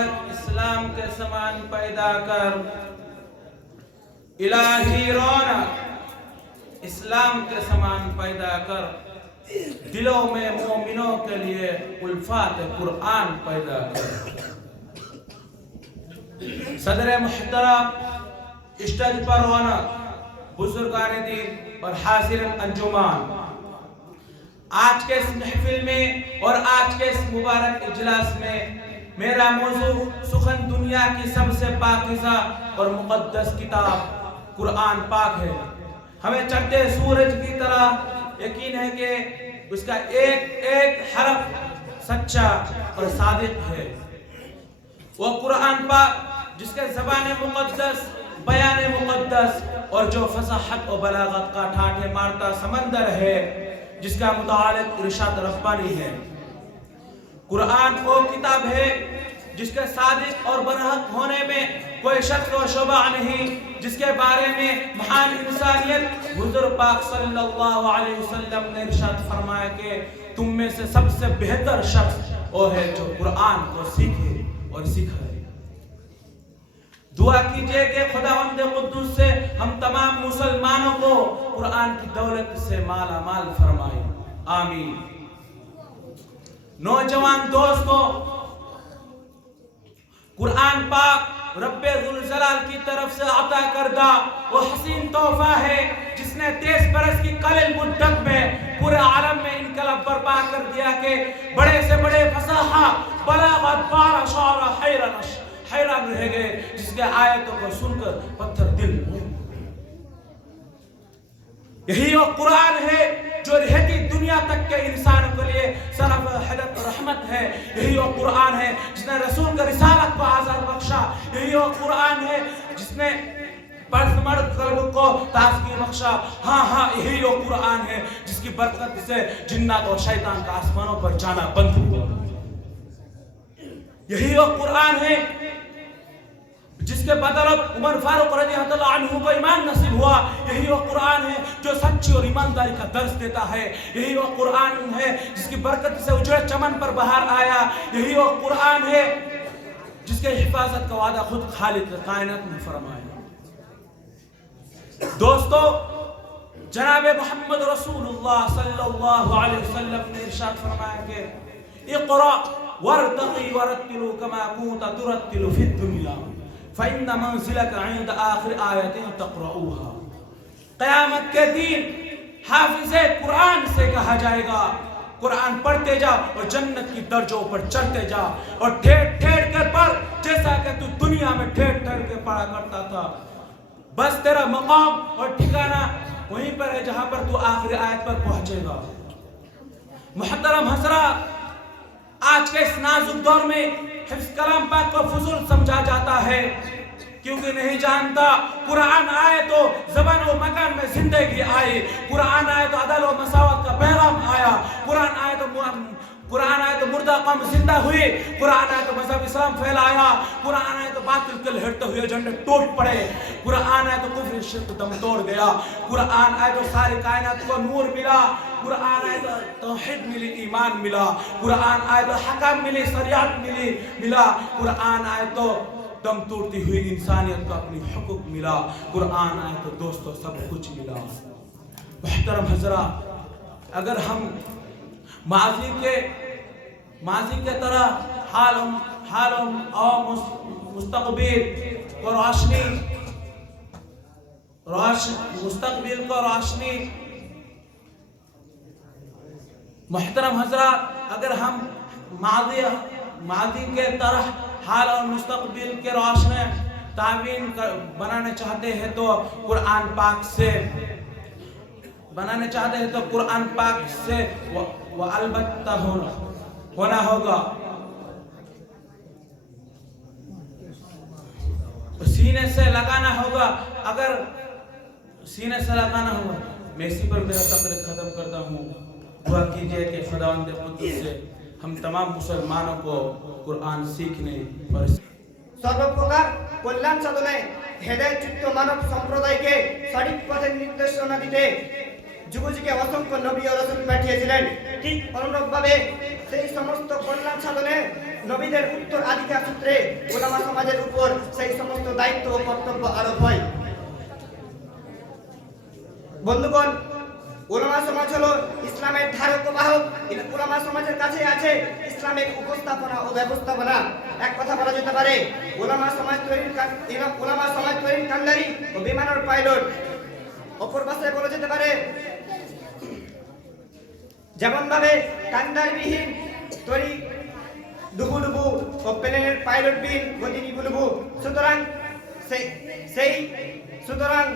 रौनक इस्लाम के समान पैदा कर। इलाही रौनक इस्लाम के समान पैदा कर। दिलों में मोमिनों के लिए उल्फात कुरान पैदा कर। सदर मुहतरम, स्टेज पर रौनक, बुजुर्गान दीन और हाजिर अंजुमान, आज के इस महफिल में और आज के इस मुबारक इजलास में मेरा मौजू सुखन दुनिया की सबसे पाकीज़ा और मुक़द्दस किताब कुरान पाक है। हमें चढ़ते सूरज की तरह यकीन है कि उसका एक एक हरफ सच्चा और सादिक है। वो कुरान पाक जिसके ज़बान मुक़द्दस, बयान मुक़द्दस और जो फसाहत और बलागत का ठाठे मारता समंदर है, जिसका मुतालिक इरशाद रब्बानी है। कुरान वो किताब है जिसके सादिक और बरहक होने में कोई शक व शुबा नहीं, जिसके बारे में महान इंसानियत हुज़ूर पाक सल्लल्लाहु अलैहि वसल्लम ने इरशाद फरमाया कि तुम में से सबसे बेहतर शख्स वो है जो कुरान को सीखे और सिखाए। दुआ कीजिए कि खुदावंद कुद्दूस से हम तमाम मुसलमानों को कुरान की दौलत से माला माल फरमाए, आमीन। नौजवान दोस्तों, कुरान पाक रब्बे जुल जलाल की तरफ से अता करदा वो हसीन तोहफा है जिसने 23 बरस की कलिल मुद्दत में पूरे आलम में इनकलाब बर्पा कर दिया कि बड़े से बड़े फसाहा बलागत बारा शारा हैरान रह गए, जिसके आयतों को सुनकर पत्थर दिल। यही वो कुरान है जो रहती दुनिया तक के इंसानों के लिए सरफ हिदायत और रहमत है। यही वो कुरान है जिसने रसूल का रिसालत को आजाद बख्शा। यही वो कुरान है जिसने मर्द कल्ब को ताज़गी बख्शा। हाँ, यही वो कुरान है जिसकी बरकत से जिन्नात और शैतान का आसमानों पर जाना बंद हुआ। यही वो कुरान है जिसके बदौलत उमर फारूक रज़ियल्लाहु अन्हु को ईमान नसीब हुआ। यही वो कुरान है जो सच्ची और ईमानदारी का दर्स देता है। यही वो कुरान है जिसकी बरकत से उजड़े चमन पर बहार आया। यही वो कुरान है जिसके हिफाजत का वादा खुद खालिक कायनात ने फरमाया। दोस्तों, जनाब मोहम्मद रसूलुल्लाह सल्लल्लाहु अलैहि वसल्लम ने इरशाद फरमाया कि इक़रा वरतक़ी वरत्तिलू कमा कुंता तुरत्तिलू फिद दुनिया फ़इन्ना मंज़िलका इंद आखिर आयतिन तक़रऊहा। क़यामत के दिन हाफ़िज़े कुरान से कहा जाएगा, कुरान पढ़ते जा और जन्नत की दर्जों पर चढ़ते जा, और ठेठ कर पढ़ जैसा कि तू दुनिया में ठेठ के पढ़ा करता था। बस तेरा मकाम और ठिकाना वहीं पर है जहां पर तू आखिरी आयत पर पहुंचेगा। मुहतरम हज़रात, आज के इस नाजुक दौर में हिफ्ज़ कलाम पाक को फजूल समझा जाता है, क्योंकि नहीं जानता कुरान आए तो ज़बान व मकान में जिंदगी आई, कुरान आए तो अदल व मसावत का पैगाम आया, कुरान आए तो मुर्दा कौम जिंदा हुई, कुरान आए तो मज़हब इस्लाम फैलाया, कुरान आए तो बातिल के लहरते हुए झंडे टूट पड़े, कुरान आए तो कुफ्र शिर्क दम तोड़ गया, कुरान आए तो सारी कायनात को नूर मिला, कुरान आए तो तौहीद मिली, ईमान मिला, कुरान आए तो हकम मिली, शरीयत मिला, कुरान आए तो दम तोड़ती हुई इंसानियत को अपनी हुकूक मिला, कुरान आए तो दोस्तों सब कुछ मिला। मुहतरम हज़रात, अगर हम माजी के तरह हाल और मुस्तक़बिल को रोशनी मुहतरम हज़रात, अगर हम माजी के तरह हाल और मुस्तक़बिल के रोशनी तावीन बनाने चाहते हैं तो कुरान पाक से वो अलबत्ता होना होगा। सीने से लगाना होगा। अगर सीने से लगाना होगा, मैं इसी पर मेरा तकरीर खत्म करता हूँ। दुआ कीजिए कि खुदावंद कुद्दूस से हम तमाम मुसलमानों को कुरान सीखने और সর্বপ্রকার কল্যাণ সাধনায় হেদায়েতযুক্ত মানব সম্প্রদায়কে সঠিক পথে নির্দেশনা দিতে যুগ যুগে অসংখ্য নবী ও রাসূল পাঠিয়েছিলেন। ঠিক অনুরূপভাবে সেই সমস্ত কল্যাণ সাধনে নবীদের উত্তরাধিকার সূত্রে উলামা সমাজের উপর সেই সমস্ত দায়িত্ব ও কর্তব্য আরোপ হয়। বন্ধুগণ, উলামা সমাজ হলো ইসলামের ধারক ও বাহক। উলামা সমাজের কাছে আছে ইসলামের উপস্থাপনা ও ব্যবস্থাপনা। এক কথা বলা যেতে পারে উলামা সমাজ তৈরির কান্ডারি ও বিমানের পাইলট। অপর ভাষায় বলা যেতে পারে যেমন ভাবে কান্ডারবিহীন তৈরি ডুবুডুবু ও প্লেনের পাইলট বিহীন গতি নিবুলুবু। সুতরাং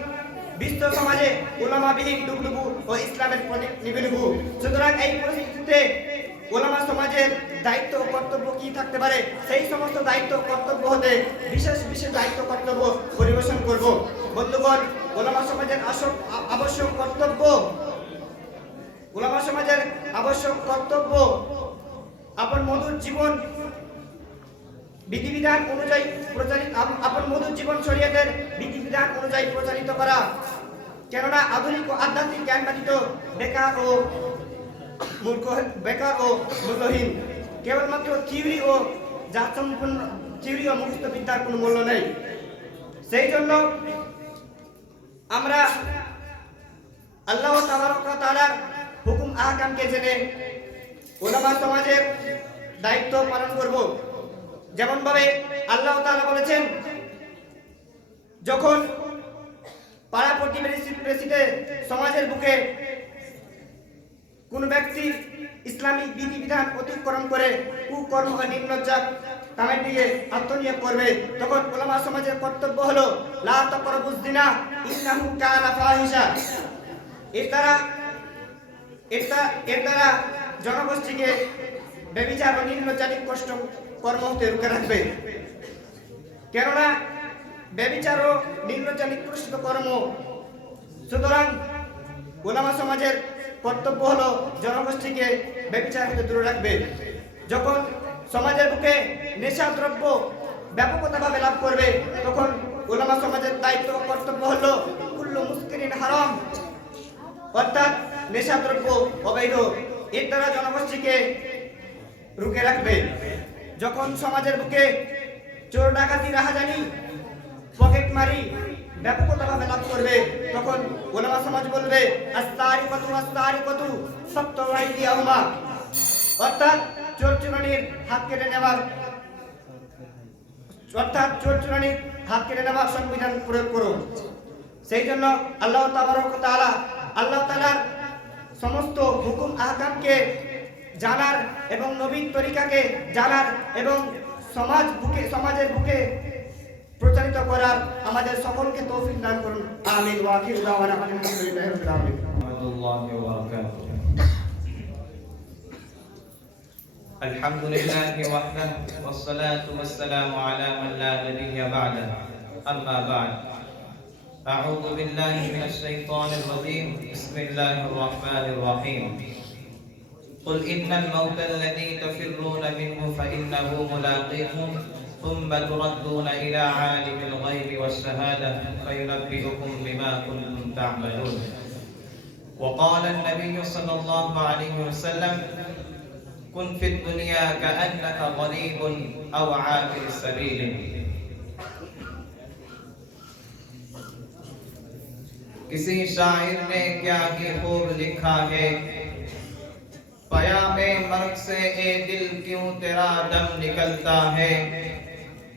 বিশ্ব সমাজে উলামাবিহীন ডুবডুবু ও ইসলামের নিবুলুবু। সুতরাং এই পরিস্থিতিতে উলামা সমাজের দায়িত্ব ও কর্তব্য কি থাকতে পারে, সেই সমস্ত দায়িত্ব কর্তব্য হতে বিশেষ বিশেষ দায়িত্ব কর্তব্য পরিবেশন করব। বন্ধুগণ, উলামা সমাজের আবশ্যক কর্তব্য, উলামা সমাজের আবশ্যক কর্তব্য আপন মধুর জীবন বিধিবিধান অনুযায়ী শরীয়তের বিধিবিধান অনুযায়ী প্রচারিত করা। কেননা আধুনিক ও আধ্যাত্মিক জ্ঞান ব্যতীত বেকার ও মূল্যহীন। কেবলমাত্র থিওরি ও মুখস্থ বিদ্যার কোনো মূল্য নেই। সেই জন্য আমরা আল্লাহ তাবারক ওয়া তাআলার হুকুম আহকামকে জেনে উলামা সমাজের দায়িত্ব পালন করব। যেমন ভাবে আল্লাহ তাআলা বলেছেন, যখন পাড়া প্রতিবেশীতে সমাজের বুকে কোন ব্যক্তি ইসলামিক বিধিবিধান অতিক্রম করে কুকর্ম ও নিম্নজাত কামের দিকে আত্মনিয়োগ করবে, তখন উলামা সমাজের কর্তব্য হলো লা তাকরাবুজ জিনা ইন্নাহু কানা ফাহিশা। এর দ্বারা জনগোষ্ঠীকে ব্যভিচার ও নিম্নজাতিক কষ্ট কর্ম হতে রুখে রাখবে। কেননা ব্যভিচার ও নিম্নজাতিক কর্ম। সুতরাং উলামা সমাজের কর্তব্য হলো জনগোষ্ঠীকে ব্যভিচার হতে দূরে রাখবে। যখন সমাজের বুকে নেশা দ্রব্য ব্যাপকতাভাবে লাভ করবে, তখন উলামা সমাজের দায়িত্ব ও কর্তব্য হলো কুল্লু মুসকিরিন হারাম, অর্থাৎ নেশা দ্রব্য অবৈধ, এর দ্বারা জনগোষ্ঠীকে রুখে রাখবে। যখন সমাজের বুকে চোর ডাকাতি রাহাজানি পকেটমারি ব্যাপকতাভাবে লাভ করবে, তখন উলামা সমাজ বলবে আস-সারিকাতু ফাকতু আইদিয়াহুমা, অর্থাৎ চোর চুরানির হাত কেটে নেওয়ার সংবিধান প্রয়োগ করো। সেই জন্য আল্লাহ তাআলার সমস্ত হুকুম আহকামকে জানার এবং নবীর তরিকাকে জানার এবং সমাজের বুকে প্রচারিত করার আমাদের সকলকে তৌফিক দান করুন। আমিন। ওয়া আখিরু দাওয়ানা আলহামদুলিল্লাহি রাব্বিল আলামিন। আলহামদুলিল্লাহি ওয়াহদাহ ওয়াসসালাতু ওয়াসসালামু আলা মান লা নাবিয়্যা বা'দা। আম্মা বা'দ। আউযু বিল্লাহি মিনাশ শাইতানির রাজীম। বিসমিল্লাহির রাহমানির রাহিম। قل إن الموت الذي تفرون منه فإنه ملاقيكم ثم تردون إلى عالم الغيب والشهادة فينبئكم بما كنتم تعملون. وقال النبي صلى الله عليه وسلم كن في الدنيا كأنك غريب أو عابر السبيل. किसी शायर ने क्या ही खूब लिखा है, पयामे मर्ग से ए दिल क्यों तेरा दम निकलता है,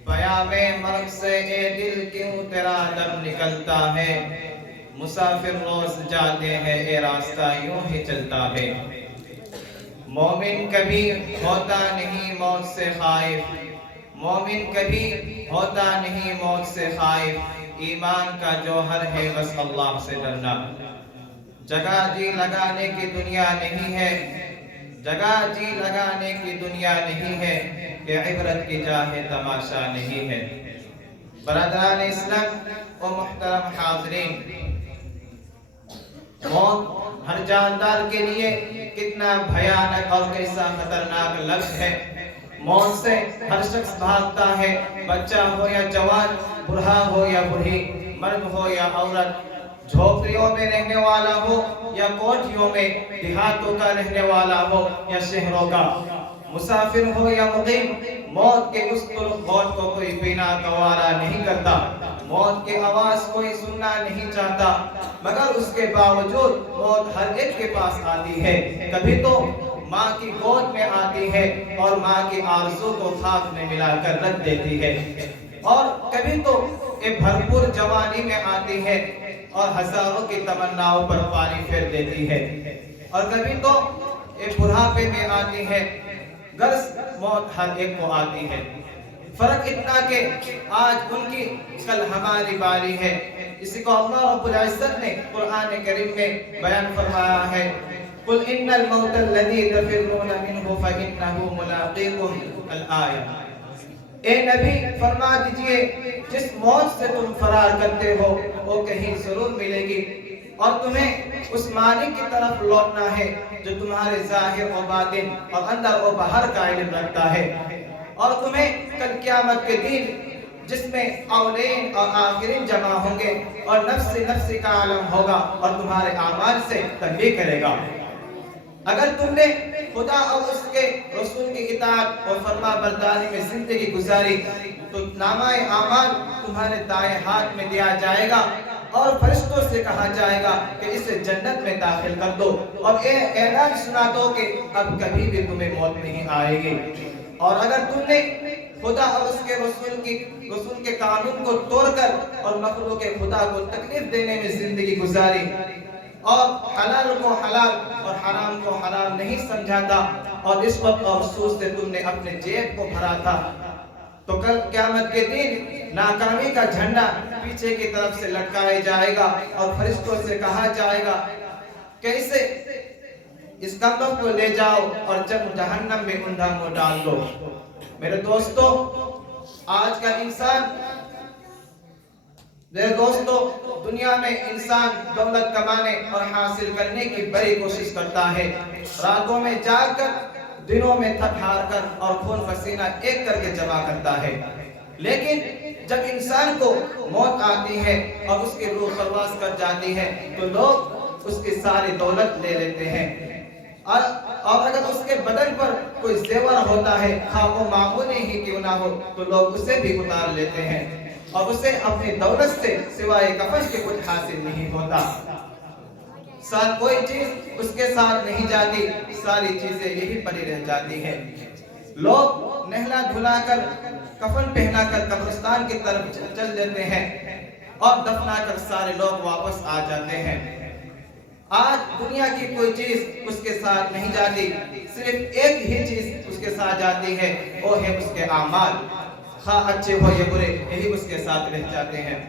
पयामे मर्ग से ए दिल क्यों तेरा दम निकलता है, मुसाफिर रोज जाते हैं ये रास्ता यूं ही चलता है। मोमिन कभी होता नहीं मौत से खाइफ, मोमिन कभी होता नहीं मौत से खाइफ, ईमान का जौहर है बस अल्लाह से डरना। जगह जी लगाने की दुनिया नहीं है, जगह जी लगाने की दुनिया नहीं है, कि इबरत की जाहे तमाशा नहीं है। बरदरान इस्लाम और मुहतरम हाज़रीन, मौत हर जानदार के लिए कितना भयानक और कैसा खतरनाक लफ्ज़ है। मौत से हर शख्स भागता है, बच्चा हो या जवान, बूढ़ा हो या बूढ़ी, मर्द हो या औरत, झोपड़ियों में रहने वाला हो या कोठियों में, देहातों का रहने वाला हो या शहरों का, मुसाफिर हो या मुकीम, मौत के उस तुल्ख मौत को कोई पीना गवारा नहीं करता, मौत की आवाज कोई सुनना नहीं चाहता, मगर उसके बावजूद मौत हर एक के पास आती है। कभी तो माँ की गोद में आती है और माँ की आरज़ू को खाक में मिलाकर रख देती है, और कभी तो एक भरपूर जवानी में आती है और हजारों की तमन्नाओं पर पानी फेर देती है, और कभी तो एक बुढ़ापे में आती है। गर्ज मौत हर एक को आती है, फर्क इतना कि आज उनकी कल हमारी बारी है। इसी को अल्लाह रब्बुल इज्जत ने कुरान करीम में बयान फरमाया है, कुल इन्नल मौतल लज़ी तफिर्रूना मिन्हु फइन्नहु मुलाक़ीकुम अल-आया। ए नबी फरमा दीजिए, जिस मौत से तुम फरार करते हो वो कहीं जरूर मिलेगी, और तुम्हें उस मालिक की तरफ लौटना है जो तुम्हारे जाहिर और बातिन और अंदर और बाहर का इल्म रखता है, और तुम्हें कल क़यामत के दिन जिसमें औलेन और आखिरीन जमा होंगे और नफ्सी का आलम होगा और तुम्हारे आमाल से तंबीह करेगा। अगर तुमने खुदा और उसके रसूल की इताअत और फरमा बरदारी में जिंदगी गुजारी तो नामाए आमाल तुम्हारे दाएं हाथ में दिया जाएगा और फरिश्तों से कहा जाएगा कि इसे जन्नत में दाखिल कर दो, और ये ऐलान सुना दो कि अब कभी भी तुम्हें मौत नहीं आएगी। और अगर तुमने खुदा और उसके रसूल के कानून को तोड़कर और मखलूक के खुदा को तकलीफ देने में जिंदगी गुजारी और हलाल को हलाल और हराम को हराम नहीं समझाता, और इस वक्त अफसोस से तुमने अपने जेब को भरा था, तो कल क़यामत के दिन नाकामी का झंडा पीछे की तरफ से लटकाया जाएगा और फरिश्तों से कहा जाएगा कैसे इस कमरों को ले जाओ और जब जहन्नम में ऊंधा मुंह डाल दो। मेरे दोस्तों, आज का इंसान, मेरे दोस्तों, दुनिया में इंसान दौलत कमाने और हासिल करने की बड़ी कोशिश करता है, रातों में जागकर दिनों में थक हार कर और खून पसीना एक करके जमा करता है, लेकिन जब इंसान को मौत आती है और उसकी रूह परवास कर जाती है तो लोग उसकी सारी दौलत ले लेते हैं, और अगर उसके बदन पर कोई जेवर होता है, खा वो मामूली ही क्यों ना हो, तो लोग उसे भी उतार लेते हैं और उसे अपनी दौलत से सिवाय कफन के कुछ हासिल नहीं होता। साथ कोई चीज उसके साथ नहीं जाती, सारी चीजें यही पड़ी रह जाती हैं। लोग नहला धुलाकर कफन पहनाकर कब्रिस्तान की तरफ चल देते हैं और दफनाकर सारे लोग वापस आ जाते हैं। आज दुनिया की कोई चीज उसके साथ नहीं जाती, सिर्फ एक ही चीज उसके साथ जाती है, वो है उसके आमाल, खा अच्छे हो या बुरे, यही उसके साथ रह जाते हैं।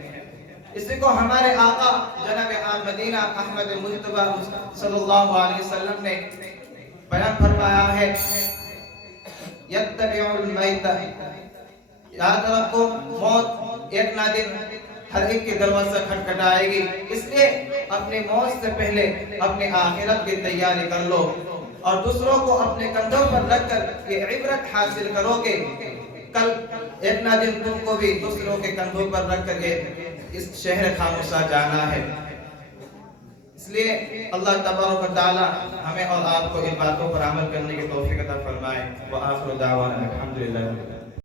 इसी को हमारे आका जनाब मदीना अहमद मुज्तबा सल्लल्लाहु अलैहि वसल्लम ने बयान फरमाया है, यत्तबिउल मैत, याद रखो मौत एक ना दिन हर एक के दरवाजा खटखटाएगी, इसलिए अपनी मौत से पहले अपने आखिरत की तैयारी कर लो और दूसरों को अपने कंधों पर रखकर ये इबरत हासिल करोगे। कल एक ना दिन तुमको भी दूसरों के कंधों पर रखकर ये इस शहर खामोशा जाना है। इसलिए अल्लाह तबारक व तआला हमें और आपको इन बातों पर अमल करने की तौफीक अता फरमाए। व आखिरु दावाना अल्हम्दुलिल्लाह।